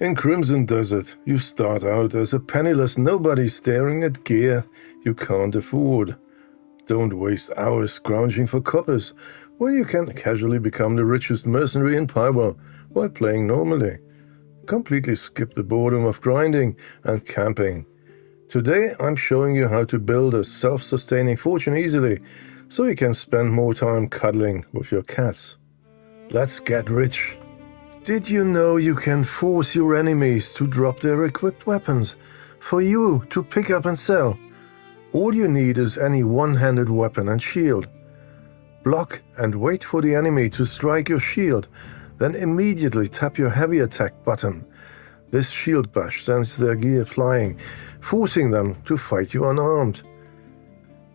In Crimson Desert, you start out as a penniless nobody staring at gear you can't afford. Don't waste hours scrounging for coppers when you can casually become the richest mercenary in Pywel while playing normally. Completely skip the boredom of grinding and camping. Today I'm showing you how to build a self-sustaining fortune easily so you can spend more time cuddling with your cats. Let's get rich! Did you know you can force your enemies to drop their equipped weapons for you to pick up and sell? All you need is any one-handed weapon and shield. Block and wait for the enemy to strike your shield, then immediately tap your heavy attack button. This shield bash sends their gear flying, forcing them to fight you unarmed.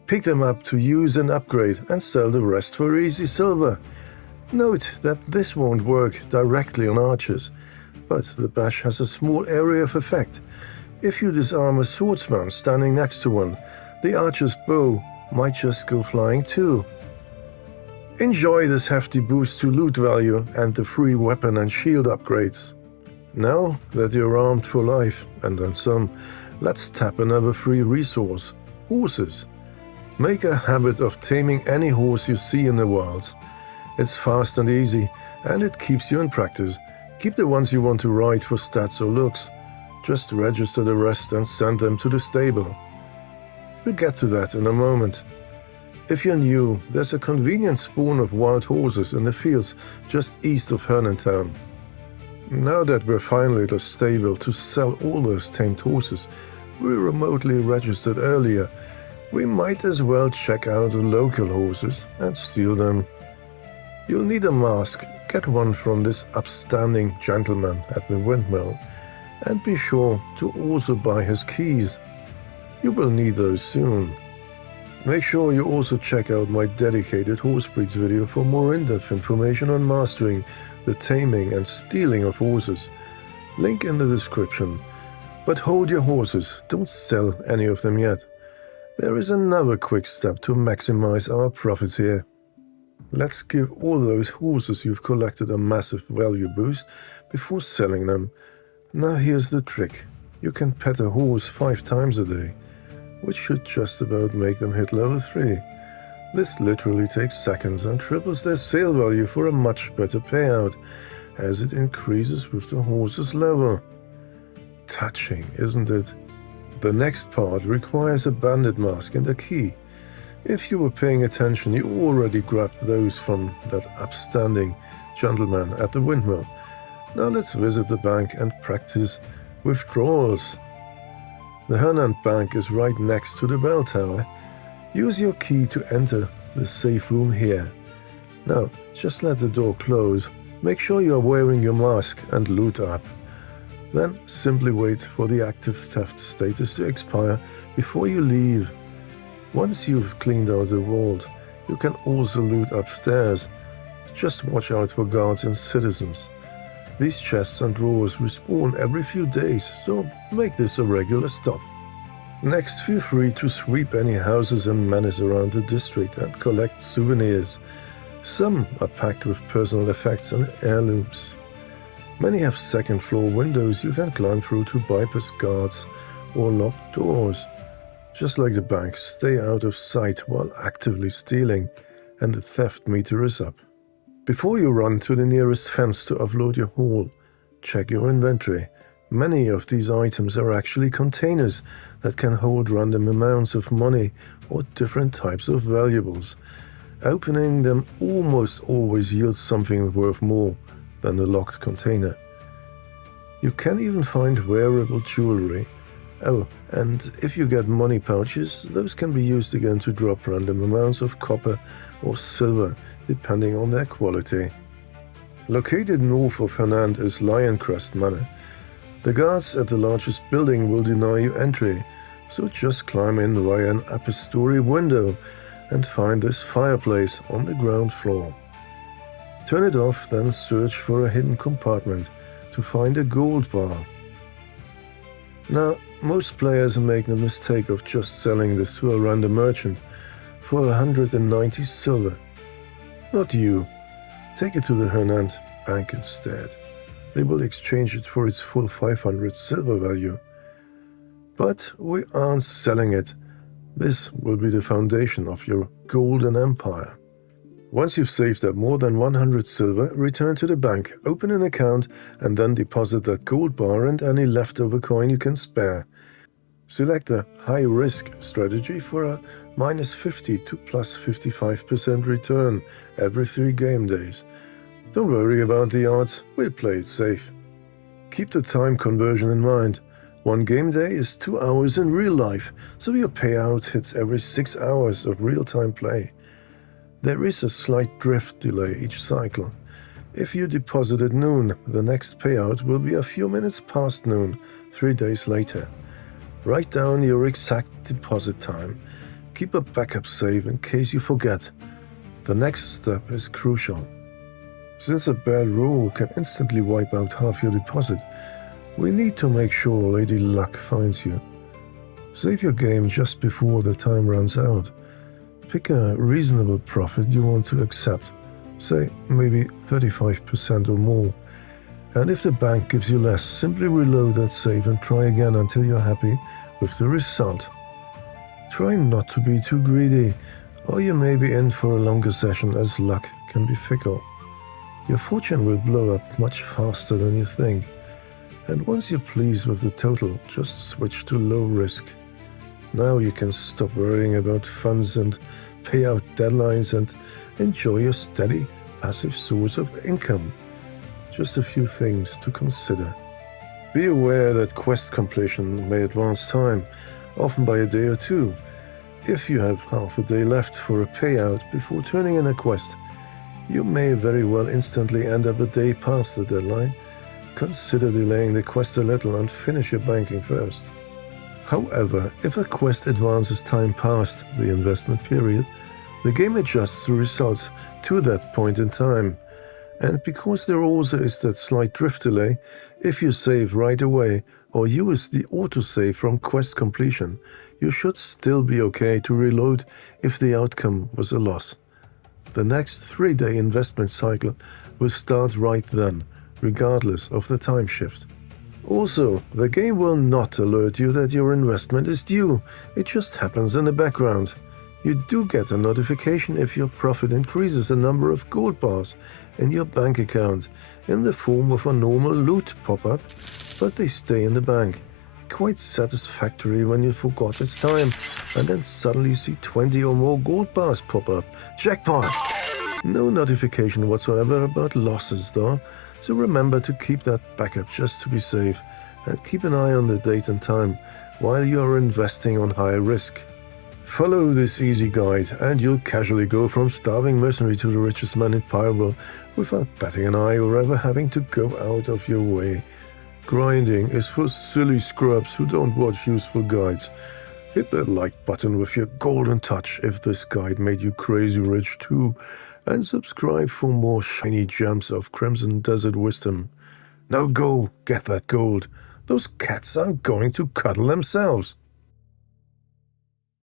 Pick them up to use and upgrade and sell the rest for easy silver. Note that this won't work directly on archers, but the bash has a small area of effect. If you disarm a swordsman standing next to one, the archer's bow might just go flying too. Enjoy this hefty boost to loot value and the free weapon and shield upgrades. Now that you're armed for life, and then some, let's tap another free resource: horses. Make a habit of taming any horse you see in the wilds. It's fast and easy, and it keeps you in practice. Keep the ones you want to ride for stats or looks. Just register the rest and send them to the stable. We'll get to that in a moment. If you're new, there's a convenient spawn of wild horses in the fields just east of Town. Now that we're finally at a stable to sell all those tamed horses we remotely registered earlier, we might as well check out the local horses and steal them. You'll need a mask. Get one from this upstanding gentleman at the windmill, and be sure to also buy his keys. You will need those soon. Make sure you also check out my dedicated horse breeds video for more in-depth information on mastering the taming and stealing of horses. Link in the description. But hold your horses, don't sell any of them yet. There is another quick step to maximize our profits here. Let's give all those horses you've collected a massive value boost before selling them. Now here's the trick. You can pet a horse 5 times a day, which should just about make them hit level 3. This literally takes seconds and triples their sale value for a much better payout, as it increases with the horse's level. Touching, isn't it? The next part requires a bandit mask and a key. If you were paying attention, you already grabbed those from that upstanding gentleman at the windmill. Now let's visit the bank and practice withdrawals. The Hernand Bank is right next to the bell tower. Use your key to enter the safe room here. Now, just let the door close. Make sure you are wearing your mask and loot up. Then simply wait for the active theft status to expire before you leave. Once you've cleaned out the vault, you can also loot upstairs. Just watch out for guards and citizens. These chests and drawers respawn every few days, so make this a regular stop. Next, feel free to sweep any houses and manors around the district and collect souvenirs. Some are packed with personal effects and heirlooms. Many have second-floor windows you can climb through to bypass guards or locked doors. Just like the bank, stay out of sight while actively stealing, and the theft meter is up. Before you run to the nearest fence to offload your haul, check your inventory. Many of these items are actually containers that can hold random amounts of money or different types of valuables. Opening them almost always yields something worth more than the locked container. You can even find wearable jewelry. Oh, and if you get money pouches, those can be used again to drop random amounts of copper or silver, depending on their quality. Located north of Hernand is Lioncrest Manor. The guards at the largest building will deny you entry, so just climb in via an upper-story window and find this fireplace on the ground floor. Turn it off, then search for a hidden compartment to find a gold bar. Now, most players make the mistake of just selling this to a random merchant for 190 silver. Not you. Take it to the Hernand Bank instead. they will exchange it for its full 500 silver value. But we aren't selling it. This will be the foundation of your golden empire. Once you've saved up more than 100 silver, return to the bank, open an account, and then deposit that gold bar and any leftover coin you can spare. Select the high-risk strategy for a minus 50 to plus 55% return every 3 game days. Don't worry about the odds, we'll play it safe. Keep the time conversion in mind. 1 game day is 2 hours in real life, so your payout hits every 6 hours of real-time play. There is a slight drift delay each cycle. If you deposit at noon, the next payout will be a few minutes past noon, 3 days later. Write down your exact deposit time. Keep a backup save in case you forget. The next step is crucial. Since a bad roll can instantly wipe out half your deposit, we need to make sure Lady Luck finds you. Save your game just before the time runs out. Pick a reasonable profit you want to accept, say maybe 35% or more. And if the bank gives you less, simply reload that save and try again until you're happy with the result. Try not to be too greedy, or you may be in for a longer session as luck can be fickle. Your fortune will blow up much faster than you think. And once you're pleased with the total, just switch to low risk. Now you can stop worrying about funds and payout deadlines and enjoy your steady, passive source of income. Just a few things to consider. Be aware that quest completion may advance time, often by a day or 2. If you have half a day left for a payout before turning in a quest, you may very well instantly end up a day past the deadline. Consider delaying the quest a little and finish your banking first. However, if a quest advances time past the investment period, the game adjusts the results to that point in time. And because there also is that slight drift delay, if you save right away or use the autosave from quest completion, you should still be okay to reload if the outcome was a loss. The next 3-day investment cycle will start right then, regardless of the time shift. Also, the game will not alert you that your investment is due, it just happens in the background. You do get a notification if your profit increases the number of gold bars in your bank account in the form of a normal loot pop-up, but they stay in the bank. Quite satisfactory when you forgot it's time and then suddenly see 20 or more gold bars pop up. Jackpot! No notification whatsoever about losses though, so remember to keep that backup just to be safe and keep an eye on the date and time while you are investing on high risk. Follow this easy guide and you'll casually go from starving mercenary to the richest man in Pywel without batting an eye or ever having to go out of your way. Grinding is for silly scrubs who don't watch useful guides. Hit that like button with your golden touch if this guide made you crazy rich too, and subscribe for more shiny gems of Crimson Desert wisdom. Now go, get that gold. Those cats are going to cuddle themselves.